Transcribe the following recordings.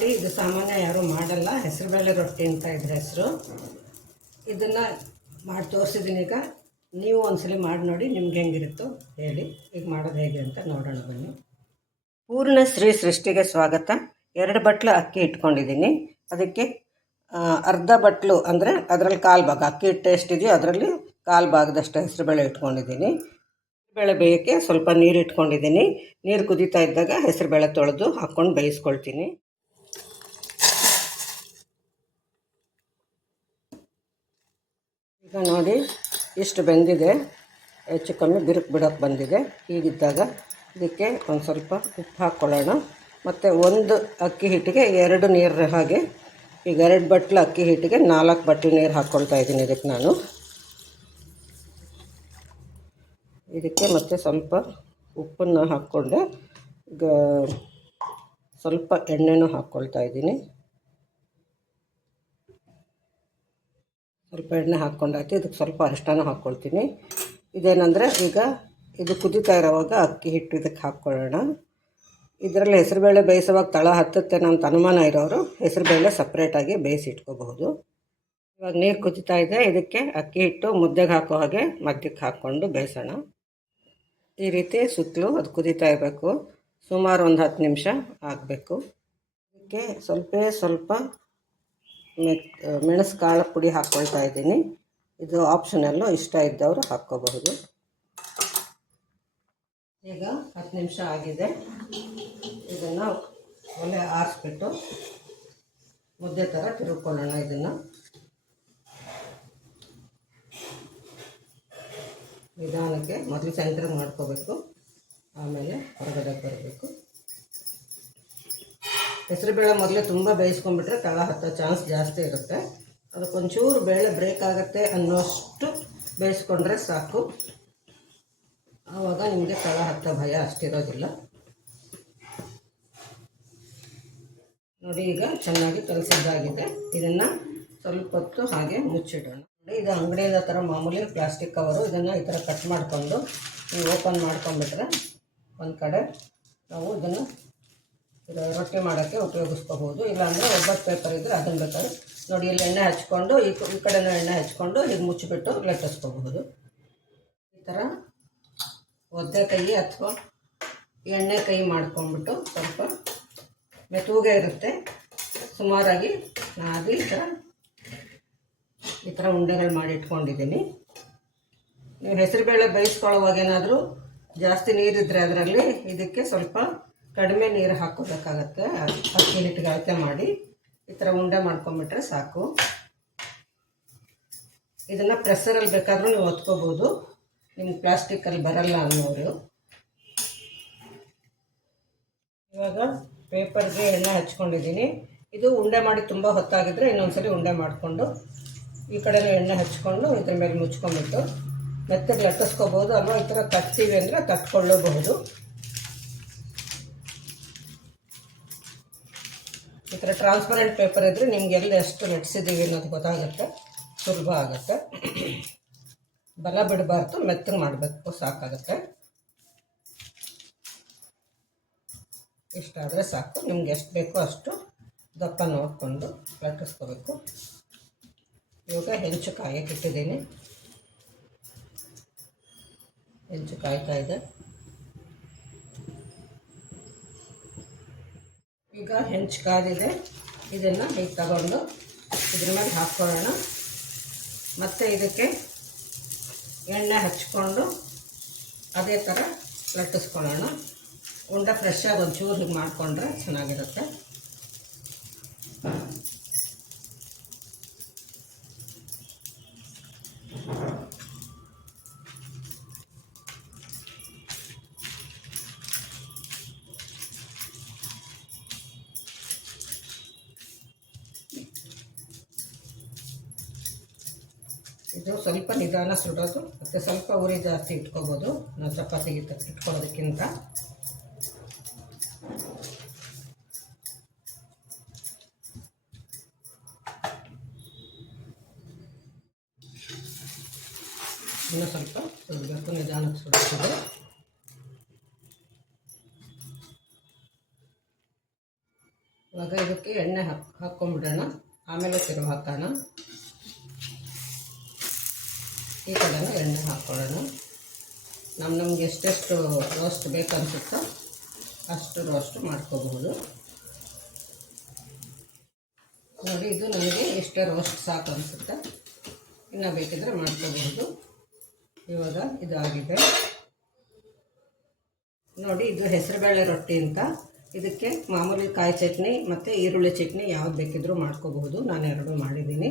ನೋಡಿ, ಇದು ಸಾಮಾನ್ಯ ಯಾರೂ ಮಾಡಲ್ಲ. ಹೆಸರುಬೇಳೆ ರೊಟ್ಟಿ ಅಂತ ಇದ್ರ ಹೆಸರು. ಇದನ್ನು ಮಾಡಿ ತೋರಿಸಿದ್ದೀನಿ ಈಗ. ನೀವು ಒಂದ್ಸಲಿ ಮಾಡಿ ನೋಡಿ, ನಿಮ್ಗೆ ಹೆಂಗಿರುತ್ತೋ ಹೇಳಿ. ಈಗ ಮಾಡೋದು ಹೇಗೆ ಅಂತ ನೋಡೋಣ ಬನ್ನಿ. ಪೂರ್ಣ ಶ್ರೀ ಸೃಷ್ಟಿಗೆ ಸ್ವಾಗತ. ಎರಡು ಬಟ್ಲು ಅಕ್ಕಿ ಇಟ್ಕೊಂಡಿದ್ದೀನಿ. ಅದಕ್ಕೆ ಅರ್ಧ ಬಟ್ಲು ಅಂದರೆ ಅದರಲ್ಲಿ ಕಾಲು ಭಾಗ. ಅಕ್ಕಿ ಹಿಟ್ಟು ಎಷ್ಟಿದೆಯೋ ಅದರಲ್ಲಿ ಕಾಲು ಭಾಗದಷ್ಟು ಹೆಸರುಬೇಳೆ ಇಟ್ಕೊಂಡಿದ್ದೀನಿ. ಬೇಳೆ ಬೇಯೋಕ್ಕೆ ಸ್ವಲ್ಪ ನೀರು ಇಟ್ಕೊಂಡಿದ್ದೀನಿ. ನೀರು ಕುದೀತಾ ಇದ್ದಾಗ ಹೆಸರುಬೇಳೆ ತೊಳೆದು ಹಾಕ್ಕೊಂಡು ಬೇಯಿಸ್ಕೊಳ್ತೀನಿ. ಈಗ ನೋಡಿ ಇಷ್ಟು ಬೆಂದಿದೆ. ಹೆಚ್ಚು ಕಮ್ಮಿ ಬಿರುಕು ಬಿಡೋಕ್ಕೆ ಬಂದಿದೆ. ಹೀಗಿದ್ದಾಗ ಇದಕ್ಕೆ ಒಂದು ಸ್ವಲ್ಪ ಉಪ್ಪು ಹಾಕ್ಕೊಳ್ಳೋಣ ಮತ್ತು ಒಂದು ಅಕ್ಕಿ ಹಿಟ್ಟಿಗೆ ಎರಡು ನೀರು ಹಾಗೆ, ಈಗ ಎರಡು ಬಟ್ಲು ಅಕ್ಕಿ ಹಿಟ್ಟಿಗೆ ನಾಲ್ಕು ಬಟ್ಲು ನೀರು ಹಾಕ್ಕೊಳ್ತಾ ಇದ್ದೀನಿ ಇದಕ್ಕೆ ನಾನು. ಇದಕ್ಕೆ ಮತ್ತೆ ಸ್ವಲ್ಪ ಉಪ್ಪನ್ನು ಹಾಕ್ಕೊಂಡೆ ಈಗ ಸ್ವಲ್ಪ ಎಣ್ಣೆನೂ ಹಾಕ್ಕೊಳ್ತಾ ಇದ್ದೀನಿ. ಸ್ವಲ್ಪ ಎಣ್ಣೆ ಹಾಕ್ಕೊಂಡಾಯ್ತು ಇದಕ್ಕೆ ಸ್ವಲ್ಪ ಅರಿಶಿನ ಹಾಕ್ಕೊಳ್ತೀನಿ. ಇದೇನೆಂದರೆ ಈಗ ಇದು ಕುದೀತಾ ಇರೋವಾಗ ಅಕ್ಕಿ ಹಿಟ್ಟು ಇದಕ್ಕೆ ಹಾಕ್ಕೊಳ್ಳೋಣ. ಇದರಲ್ಲಿ ಹೆಸರುಬೇಳೆ ಬೇಯಿಸುವಾಗ ತಳ ಹತ್ತುತ್ತೆ ಅಂತ ಅನುಮಾನ ಇರೋರು ಹೆಸರುಬೇಳೆ ಸಪ್ರೇಟಾಗಿ ಬೇಯಿಸಿ ಇಟ್ಕೋಬಹುದು. ಇವಾಗ ನೀರು ಕುದಿತಾ ಇದೆ, ಇದಕ್ಕೆ ಅಕ್ಕಿ ಹಿಟ್ಟು ಮುದ್ದೆಗೆ ಹಾಕೋ ಹಾಗೆ ಮಧ್ಯಕ್ಕೆ ಹಾಕ್ಕೊಂಡು ಬೇಯಿಸೋಣ. ಈ ರೀತಿ ಸುತ್ತಲೂ ಅದು ಕುದೀತಾ ಇರಬೇಕು. ಸುಮಾರು ಒಂದು ಹತ್ತು ನಿಮಿಷ ಆಗಬೇಕು. ಇದಕ್ಕೆ ಸ್ವಲ್ಪ ಸ್ವಲ್ಪ ಮೆಣಸು ಕಾಳು ಪುಡಿ ಹಾಕ್ಕೊಳ್ತಾ ಇದ್ದೀನಿ. ಇದು ಆಪ್ಷನಲ್ಲು ಇಷ್ಟ ಇದ್ದವರು ಹಾಕ್ಕೋಬಹುದು. ಈಗ ಹತ್ತು ನಿಮಿಷ ಆಗಿದೆ. ಇದನ್ನು ಒಲೆ ಆರಿಸ್ಬಿಟ್ಟು ಮುದ್ದೆ ಥರ ತಿರುಗ್ಕೊಳ್ಳೋಣ ಇದನ್ನು. ನಿಧಾನಕ್ಕೆ ಮೊದಲು ಸೆಂಟ್ರಿಗೆ ಮಾಡ್ಕೋಬೇಕು. ಆಮೇಲೆ ಹೊರಗಡೆ ಬರಬೇಕು. ಹೆಸರುಬೇಳೆ ಮೊದಲೇ ತುಂಬ ಬೇಯಿಸ್ಕೊಂಡ್ಬಿಟ್ರೆ ತಳ ಹತ್ತೋ ಚಾನ್ಸ್ ಜಾಸ್ತಿ ಇರುತ್ತೆ. ಅದಕ್ಕೊಂಚೂರು ಬೇಳೆ ಬ್ರೇಕ್ ಆಗುತ್ತೆ ಅನ್ನೋಷ್ಟು ಬೇಯಿಸ್ಕೊಂಡ್ರೆ ಸಾಕು. ಆವಾಗ ನಿಮಗೆ ತಳ ಹತ್ತೋ ಭಯ ಅಷ್ಟಿರೋದಿಲ್ಲ. ನೋಡಿ ಈಗ ಚೆನ್ನಾಗಿ ಕಲಸಿದ್ದಾಗಿದೆ. ಇದನ್ನು ಸ್ವಲ್ಪ ಹೊತ್ತು ಹಾಗೆ ಮುಚ್ಚಿಡೋಣ. ನೋಡಿ, ಇದು ಅಂಗಡಿಯಿಂದ ಥರ ಮಾಮೂಲಿ ಪ್ಲಾಸ್ಟಿಕ್ ಕವರು. ಇದನ್ನು ಈ ಥರ ಕಟ್ ಮಾಡಿಕೊಂಡು ನೀವು ಓಪನ್ ಮಾಡ್ಕೊಂಡ್ಬಿಟ್ರೆ ಒಂದು ಕಡೆ ನಾವು ಇದನ್ನು ಇದು ರೊಟ್ಟಿ ಮಾಡೋಕ್ಕೆ ಉಪಯೋಗಿಸ್ಕೋಬೋದು. ಇಲ್ಲಾಂದರೆ ಒಬ್ಬಟ್ಟು ಪೇಪರ್ ಇದ್ದರೆ ಅದನ್ನು ಬೇಕಾದ್ರೆ ನೋಡಿ, ಇಲ್ಲಿ ಎಣ್ಣೆ ಹಚ್ಕೊಂಡು, ಈ ಈ ಕಡೆನೂ ಎಣ್ಣೆ ಹಚ್ಕೊಂಡು ಹೀಗೆ ಮುಚ್ಚಿಬಿಟ್ಟು ಲಟ್ಟಿಸ್ಕೋಬಹುದು. ಈ ಥರ ಒದ್ದೆ ಕೈ ಅಥವಾ ಎಣ್ಣೆ ಕೈ ಮಾಡ್ಕೊಂಡ್ಬಿಟ್ಟು ಸ್ವಲ್ಪ ಮೆತ್ತೂಗೆ ಇರುತ್ತೆ. ಸುಮಾರಾಗಿ ನಾದಿ ಈ ಥರ ಈ ಥರ ಉಂಡೆಗಳು ಮಾಡಿ ಇಟ್ಕೊಂಡಿದ್ದೀನಿ ನೀವು ಹೆಸರುಬೇಳೆ ಬೇಯಿಸ್ಕೊಳ್ಳೋವಾಗ ಏನಾದರೂ ಜಾಸ್ತಿ ನೀರಿದ್ದರೆ ಅದರಲ್ಲಿ ಇದಕ್ಕೆ ಸ್ವಲ್ಪ ಕಡಿಮೆ ನೀರು ಹಾಕೋಬೇಕಾಗುತ್ತೆ ಹತ್ತು ಹಿಟ್ಟಿಗೆ ಅಳತೆ ಮಾಡಿ ಈ ಥರ ಉಂಡೆ ಮಾಡ್ಕೊಂಬಿಟ್ರೆ ಸಾಕು. ಇದನ್ನು ಪ್ರೆಸರಲ್ಲಿ ಬೇಕಾದರೂ ನೀವು ಒತ್ಕೋಬೋದು. ನಿಮ್ಗೆ ಪ್ಲಾಸ್ಟಿಕ್ಕಲ್ಲಿ ಬರಲ್ಲ ಅನ್ನೋರು. ಇವಾಗ ಪೇಪರ್ಗೆ ಎಣ್ಣೆ ಹಚ್ಕೊಂಡಿದ್ದೀನಿ. ಇದು ಉಂಡೆ ಮಾಡಿ ತುಂಬ ಹೊತ್ತಾಗಿದ್ರೆ ಇನ್ನೊಂದ್ಸರಿ ಉಂಡೆ ಮಾಡಿಕೊಂಡು ಈ ಕಡೆನೂ ಎಣ್ಣೆ ಹಚ್ಕೊಂಡು ಇದ್ರ ಮೇಲೆ ಮುಚ್ಕೊಂಡ್ಬಿಟ್ಟು ಮೆತ್ತಗೆ ಲಟ್ಟಿಸ್ಕೋಬೋದು. ಅಲ್ವಾ ಈ ಥರ ತಟ್ತೀವಿ ಅಂದರೆ ತಟ್ಕೊಳ್ಳಬಹುದು ಥರ ಟ್ರಾನ್ಸ್ಪರೆಂಟ್ ಪೇಪರ್ ಇದ್ದರೆ ನಿಮ್ಗೆ ಎಲ್ಲಿ ಎಷ್ಟು ನಟಿಸಿದ್ದೀವಿ ಅನ್ನೋದು ಗೊತ್ತಾಗುತ್ತೆ. ಸುಲಭ ಆಗುತ್ತೆ. ಬಲ ಬಿಡಬಾರ್ದು, ಮೆತ್ತಗೆ ಮಾಡಬೇಕು, ಸಾಕಾಗುತ್ತೆ. ಇಷ್ಟಾದರೆ ಸಾಕು. ನಿಮ್ಗೆ ಎಷ್ಟು ಬೇಕೋ ಅಷ್ಟು ದಪ್ಪ ನೋಡಿಕೊಂಡು ಲಟ್ಟಿಸ್ಕೋಬೇಕು. ಇವಾಗ ಹೆಂಚು ಕಾಯಕ್ಕೆ ಇಟ್ಟಿದ್ದೀನಿ. ಹೆಂಚು ಕಾಯ್ತಾ ಇದೆ. ಈಗ ಹೆಂಚು ಕಾದಿದೆ ಇದನ್ನು ಹೀಗೆ ತಗೊಂಡು ಇದ್ರ ಮೇಲೆ ಹಾಕ್ಕೊಳ್ಳೋಣ ಮತ್ತು ಇದಕ್ಕೆ ಎಣ್ಣೆ ಹಚ್ಕೊಂಡು ಅದೇ ಥರ ಲಟ್ಟಿಸ್ಕೊಳ್ಳೋಣ. ಉಂಡೆ ಫ್ರೆಶ್ ಆಗಿ ಒಂಚೂರು ಮಾಡಿಕೊಂಡ್ರೆ ಚೆನ್ನಾಗಿರುತ್ತೆ. ಇದು ಸ್ವಲ್ಪ ನಿಧಾನ ಸುಡೋದು, ಮತ್ತು ಸ್ವಲ್ಪ ಉರಿ ಜಾಸ್ತಿ ಇಟ್ಕೋಬೋದು. ನಾವು ಚಪಾತಿಗೆ ಇಟ್ಕೊಳ್ಳೋದಕ್ಕಿಂತ. ಇನ್ನೂ ಸ್ವಲ್ಪ ಸುಡಬೇಕು, ನಿಧಾನಕ್ಕೆ ಸುಡುತ್ತದೆ ಇವಾಗ ಇದಕ್ಕೆ ಎಣ್ಣೆ ಹಾಕ್ ಹಾಕ್ಕೊಂಬಿಡೋಣ ಆಮೇಲೆ ತಿರುವು ಹಾಕೋಣ. ಈ ಕಡೆನೂ ಎಣ್ಣೆ ಹಾಕ್ಕೊಳ್ಳೋಣ ನಮ್ಮ ನಮ್ಗೆ ಎಷ್ಟೆಷ್ಟು ರೋಸ್ಟ್ ಬೇಕು ಅನಿಸುತ್ತೋ ಅಷ್ಟು ರೋಸ್ಟ್ ಮಾಡ್ಕೋಬಹುದು. ನೋಡಿ, ಇದು ನನಗೆ ಎಷ್ಟು ರೋಸ್ಟ್ ಸಾಕು ಅನಿಸುತ್ತೆ ಇನ್ನು ಬೇಕಿದ್ರೆ ಮಾಡ್ಕೋಬಹುದು. ಇವಾಗ ಇದು ಆಗಿದೆ ನೋಡಿ, ಇದು ಹೆಸರುಬೇಳೆ ರೊಟ್ಟಿ ಅಂತ. ಇದಕ್ಕೆ ಮಾಮೂಲಿ ಕಾಯಿ ಚಟ್ನಿ ಮತ್ತು ಈರುಳ್ಳಿ ಚಟ್ನಿ ಯಾವ್ದು ಬೇಕಿದ್ರೂ ಮಾಡ್ಕೋಬಹುದು. ನಾನು ಎರಡು ಮಾಡಿದ್ದೀನಿ.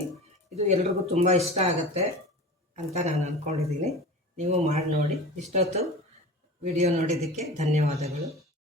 ಇದು ಎಲ್ರಿಗೂ ತುಂಬ ಇಷ್ಟ ಆಗುತ್ತೆ. ಅಂತ ನಾನು ಅಂದ್ಕೊಂಡಿದ್ದೀನಿ ನೀವು ಮಾಡಿ ನೋಡಿ. ಇಷ್ಟೊತ್ತು ವಿಡಿಯೋ ನೋಡಿದ್ದಕ್ಕೆ ಧನ್ಯವಾದಗಳು.